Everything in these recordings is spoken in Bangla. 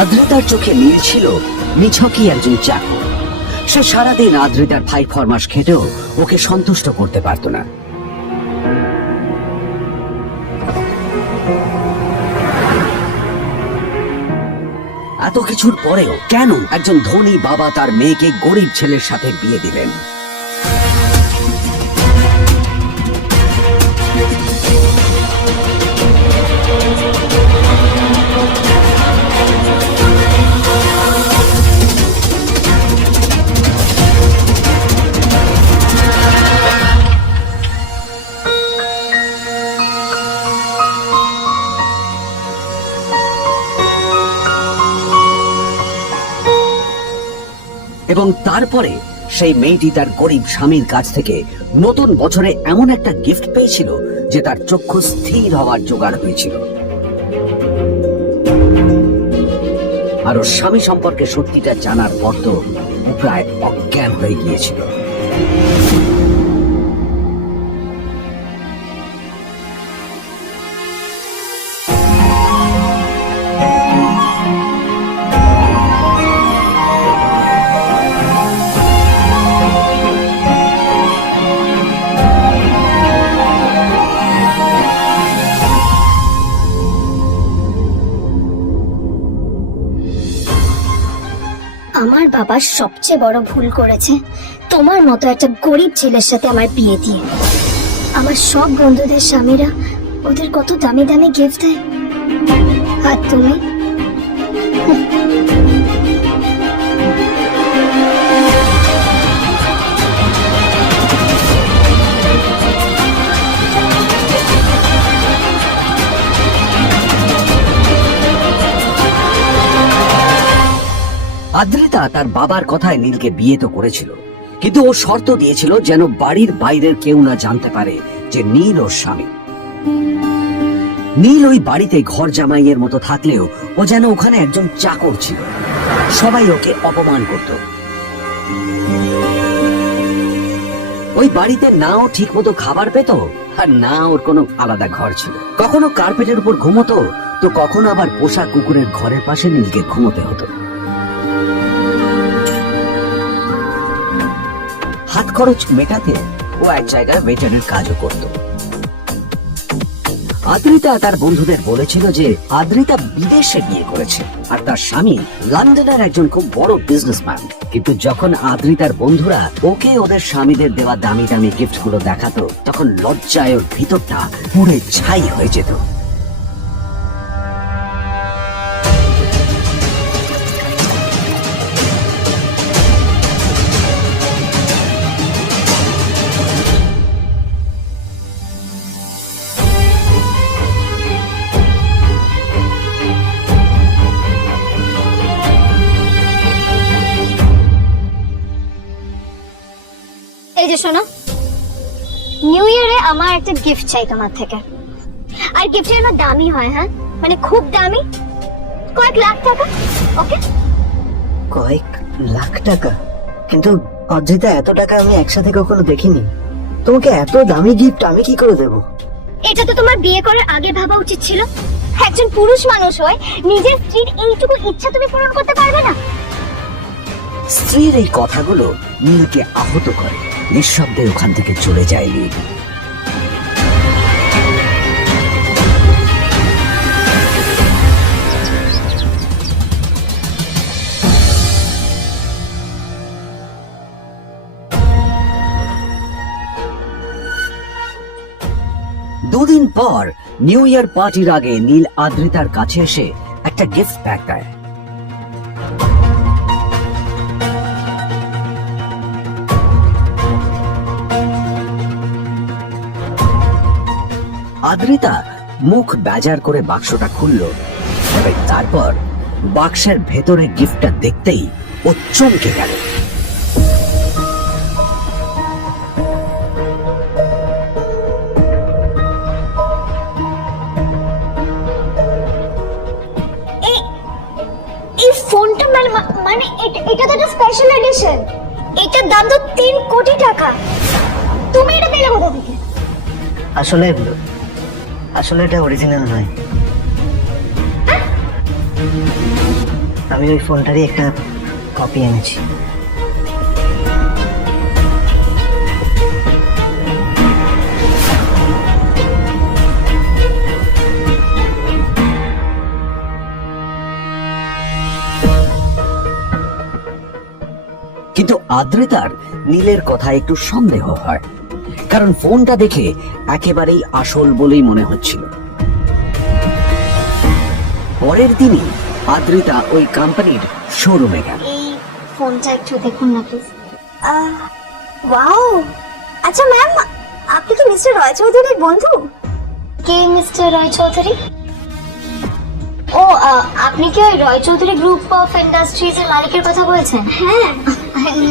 আদ্রিতার চোখে নীল ছিল নিছকই একজন চাকর। সে সারাদিন আদ্রিতার ভাই ফরমাস খেটেও ওকে সন্তুষ্ট করতে পারত না। এত কিছুর পরেও কেন একজন ধনী বাবা তার মেয়েকে গরিব ছেলের সাথে বিয়ে দিলেন? এবং তারপরে সেই মেয়েটি তার গরিব স্বামীর কাছ থেকে নতুন বছরে এমন একটা গিফট পেয়েছিল যে তার চক্ষু স্থির হওয়ার জোগাড় হয়েছিল। আর ওর স্বামী সম্পর্কে সত্যিটা জানার পর তো ও প্রায় অজ্ঞান হয়ে গিয়েছিল। আমার বাবা সবচেয়ে বড় ভুল করেছে তোমার মতো একটা গরিব ছেলের সাথে আমার বিয়ে দিয়ে। আমার সব বন্ধুদের স্বামীরা ওদের কত দামি দামি গিফট দেয়, আর তুমি আদ্রিতা তার বাবার কথায় নীলকে বিয়ে তো করেছিল, কিন্তু ও শর্ত দিয়েছিল যেন বাড়ির বাইরের কেউ না জানতে পারে যে নীল ওর স্বামী। নীল ওই বাড়িতে ঘর জামাইয়ের মতো থাকলেও ও যেন ওখানে একজন চাকর ছিল। সবাই ওকে অপমান করত। ওই বাড়িতে না ও ঠিক মতো খাবার পেত, আর না ওর কোনো আলাদা ঘর ছিল। কখনো কার্পেটের উপর ঘুমোতো, তো কখনো আবার পোষা কুকুরের ঘরের পাশে নীলকে ঘুমোতে হতো। হাত খরচ মেটাতে ও এক জায়গায় ওয়েটারের কাজও করত। আদ্রিতা তার বন্ধুদের বলেছিল যে আদ্রিতা বিদেশে বিয়ে করেছে আর তার স্বামী লন্ডনের একজন খুব বড় বিজনেসম্যান। কিন্তু যখন আদ্রিতার বন্ধুরা ওকে ওদের স্বামীদের দেওয়া দামি দামি গিফট গুলো দেখাতো, তখন লজ্জায় ওর ভিতরটা পুড়ে ছাই হয়ে যেত। এই যে শোনো, নিউ ইয়ারে আমার একটা গিফট চাই তোমার থেকে। আর গিফট যেন দামি হয়, হ্যাঁ মানে খুব দামি, কয়েক লাখ টাকা। ওকে? কয়েক লাখ টাকা? কিন্তু অদ্রিতা, এত টাকা আমি একসাথে কখনো দেখিনি। তোমাকে এত দামি গিফট আমি কি করে দেব? এটা তো তোমার বিয়ে করার আগে ভাবা উচিত ছিল। একজন পুরুষ মানুষ হয়ে নিজের স্ত্রীর এইটুকু ইচ্ছা তুমি পূরণ করতে পারবে না? স্ত্রীর এই কথাগুলো নীলকে আহত করে। নিঃশব্দে ওখান থেকে চলে যায় নীল। দুদিন পর নিউ ইয়ার পার্টির আগে নীল আদ্রিতার কাছে এসে একটা গিফট প্যাক দেয়। আদ্রিতা মুখ বেজার করে বাক্সটা খুলল, তবে তারপর বাক্সের ভেতরে গিফটটা দেখতেই ও চমকে গেল। এডিশন, এটার দাম তো 3 কোটি টাকা। তুমি এটা পেলে কোথা থেকে? আসলে আসলে এটা অরিজিনাল নয়। আমি ওই ফোনটারই একটা কপি এনেছি। কিন্তু আদ্রিতার নীলের কথা একটু সন্দেহ হয়, কারণ ফোনটা দেখে একেবারেই আসল বলেই মনে হচ্ছিল। পরের দিনই আদ্রিতা ওই কোম্পানির শোরুমে গেল। এই ফোনটা একটু দেখুন না প্লিজ। ওয়াও, আচ্ছা ম্যাম, আপনি কি মিস্টার রয় চৌধুরীর বন্ধু? কে মিস্টার রয় চৌধুরী? ও, আপনি কি ওই রয় চৌধুরী গ্রুপ অফ ইন্ডাস্ট্রিজ এর মালিকের কথা বলছেন? হ্যাঁ।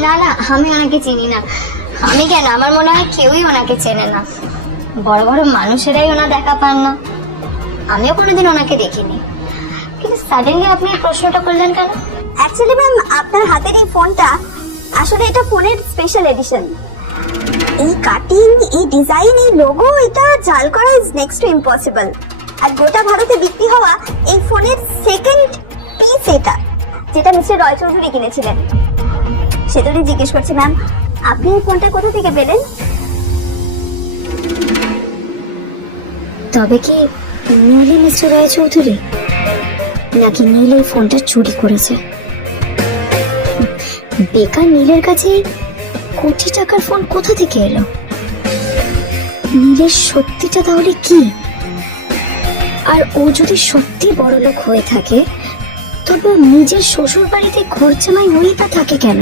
না না, আমি ওনাকে চিনি না। আমি কেন, আমার মনে হয় কেউই ওনাকে চেনে না। বড় বড় মানুষেরাই ওনা দেখা পান না। আমিও কোনোদিন ওনাকে দেখিনি। কিন্তু সাডেনলি আপনি এই প্রশ্নটা করলেন কেন? অ্যাকচুয়ালি ম্যাম, আপনার হাতের এই ফোনটা আসলে এটা ফোনের স্পেশাল এডিশন। এই কাটিং, এই ডিজাইন, এই লোগো, এটা জাল করা ইজ নেক্সট টু ইম্পসিবল। আর গোটা ভারতে বিক্রি হওয়া এই ফোনের সেকেন্ড পিস এটা, যেটা মিস্টার রয় চৌধুরী কিনেছিলেন। সেটাই জিজ্ঞেস করছি ম্যাম, আপনি এই ফোনটা কোথা থেকে পেলেন? তবে কি নীল মিস্টার রয় চৌধুরী, নাকি নীল এই ফোনটা চুরি করেছে? বেকার নীলের কাছে কোটি টাকার ফোন কোথা থেকে এলো? নীলের সত্যিটা তাহলে কি? আর ও যদি সত্যি বড়লোক হয়ে থাকে, তবে নিজের শ্বশুর বাড়িতে খরচামাই হয়েই তা থাকে কেন?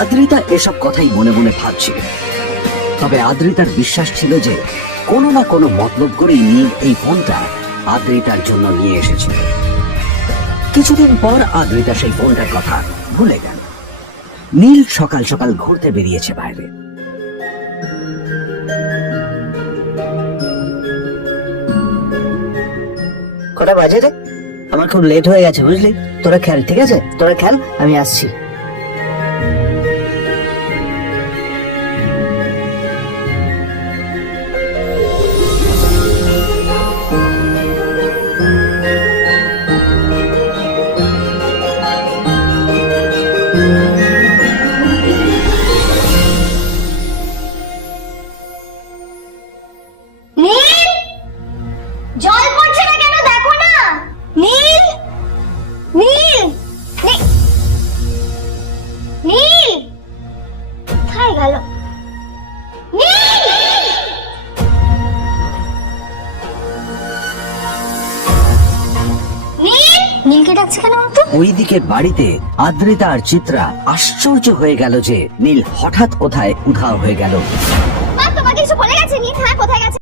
আদ্রিতা এসব কথাই মনে মনে ভাবছিল। তবে আদ্রিতার বিশ্বাস ছিল যে কোনো না কোনো মতলব করেই নীল এই ফোনটা আদ্রিতার জন্য নিয়ে এসেছিল। কিছুদিন পর আদ্রিতা সেই ফোনটার কথা ভুলে গেল। নীল সকাল সকাল ঘুরতে বেরিয়েছে বাইরে। কটা বাজে রে? আমার খুব লেট হয়ে গেছে, বুঝলি? তোরা খেল, ঠিক আছে? তোরা খেল, আমি আসছি। নীল, জল পড়ছে না কেন দেখো না। নীল, নীল, নীল কোথায় গেল? নীল, নীল, নীলকে ডাকছে কেন তো? ওই দিকের বাড়িতে আদ্রিতা আর চিত্রা আশ্চর্য হয়ে গেল যে নীল হঠাৎ কোথায় উধাও হয়ে গেল। মা, তোমাকে কিছু বলে গেছে নীল? হ্যাঁ, কোথায় গেছে?